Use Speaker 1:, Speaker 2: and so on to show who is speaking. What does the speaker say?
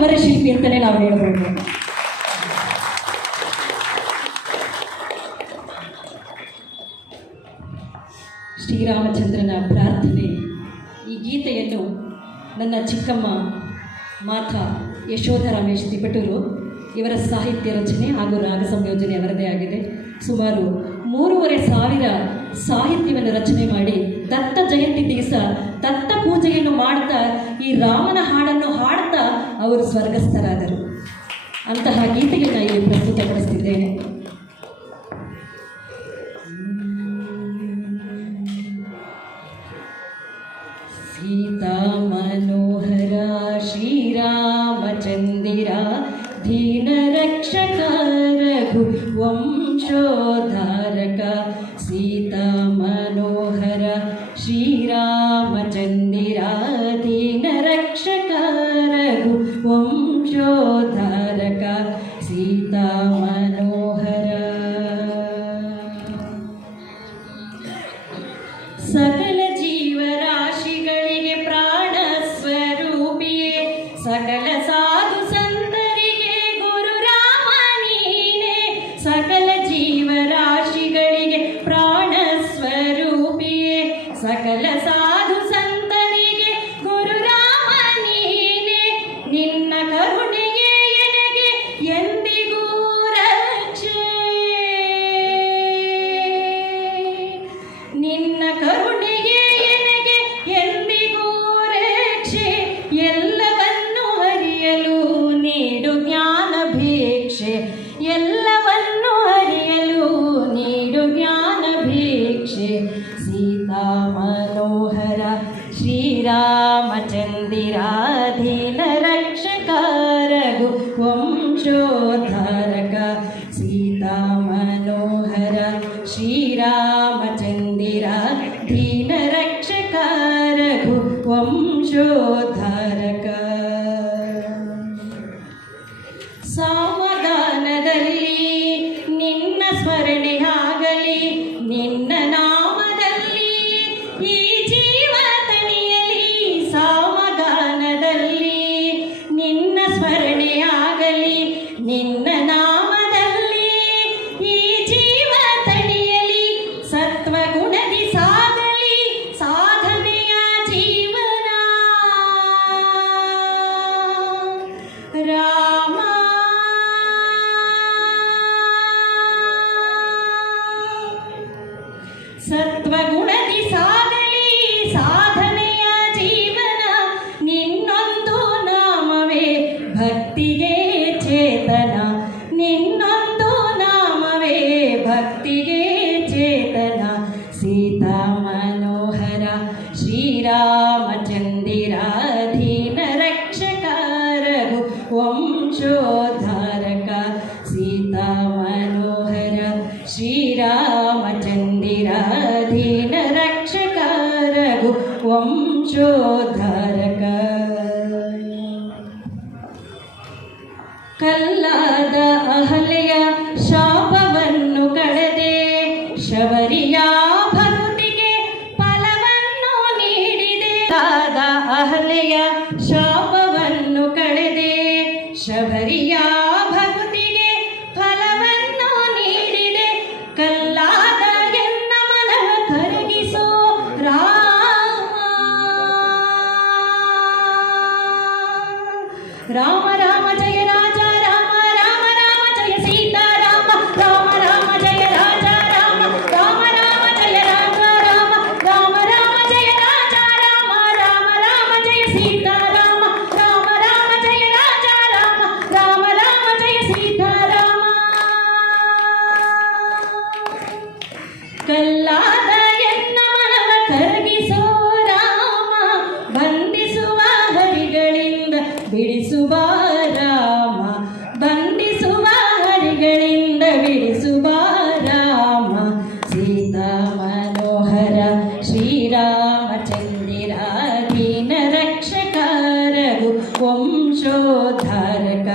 Speaker 1: ಅಮರ ಶಿಲ್ಪಿ ಅಂತಲೇ ನಾವು ಹೇಳ್ಬೋದು. ಶ್ರೀರಾಮಚಂದ್ರನ ಪ್ರಾರ್ಥನೆ ಈ ಗೀತೆಯನ್ನು ನನ್ನ ಚಿಕ್ಕಮ್ಮ ಮಾತಾ ಯಶೋಧ ರಮೇಶ್ ತಿಪಟೂರು ಇವರ ಸಾಹಿತ್ಯ ರಚನೆ ಹಾಗೂ ರಾಗ ಸಂಯೋಜನೆ ಅವರದೇ ಆಗಿದೆ. ಸುಮಾರು ಮೂರುವರೆ ಸಾವಿರ ಸಾಹಿತ್ಯವನ್ನು ರಚನೆ ಮಾಡಿ, ದತ್ತ ಜಯಂತಿ ದಿವಸ, ದತ್ತ ಪೂಜೆಯನ್ನು ಮಾಡ್ತಾ ಈ ರಾಮನ ಅವರು ಸ್ವರ್ಗಸ್ಥರಾದರು. ಅಂತಹ ಗೀತೆಗಳನ್ನ ಇಲ್ಲಿ ಪ್ರಸ್ತುತಪಡಿಸ್ತಿದ್ದೇನೆ ಸೀತಾ ಮನೋಹರ ಶ್ರೀರಾಮಚಂದಿರ ದೀನ ರಕ್ಷಕ, ರಘು ವಂಶೋಧಾರಕ ಸೀತಾ ಮನೋಹರ ಶ್ರೀರಾಮಚಂದಿರ വംശോദ്ധാരക സീതാമനോഹര സകല ജീവരാശികളിലെ പ്രാണസ്വരൂപിയെ സകല സാധു സന്തരികെ ഗുരുരാമനീനെ സകല ജീവരാശികളിലെ പ്രാണസ്വരൂപിയെ സകല ವಂಶೋದ್ಧಾರಕ ಸೀತಾ ಮನೋಹರ ಶ್ರೀರಾಮಚಂದಿರ ದೀನ ರಕ್ಷಕ ರಘು ವಂಶೋದ್ಧಾರಕ ಸಾಧನೆಯ ಜೀವನ ನಿನ್ನೊಂದು ನಾಮವೇ ಭಕ್ತಿಗೆ ಚೇತನ ನಿನ್ನೊಂದು ನಾಮವೇ ಭಕ್ತಿಗೆ ಚೇತನ ಸೀತಾ ಮನೋಹರ ಶ್ರೀರಾಮಚಂದಿರಾಧೀನ ವಂಶೋದ್ಧಾರಕ ಕಲ್ಲಾದ ಅಹಲೆಯ ಶಾಪವನ್ನು ಕಳೆದೆ ಶಬರಿಯ ಬಿಡಿಸುವ ರಾಮ ಬಂಧಿಸುವ ಹರಿಗಳಿಂದ ಬಿಡಿಸುವ ರಾಮ ಸೀತಾ ಮನೋಹರ ಶ್ರೀರಾಮಚಂದಿರಾಧೀನ ರಕ್ಷಕ ರಘು ವಂಶೋದ್ಧಾರಕ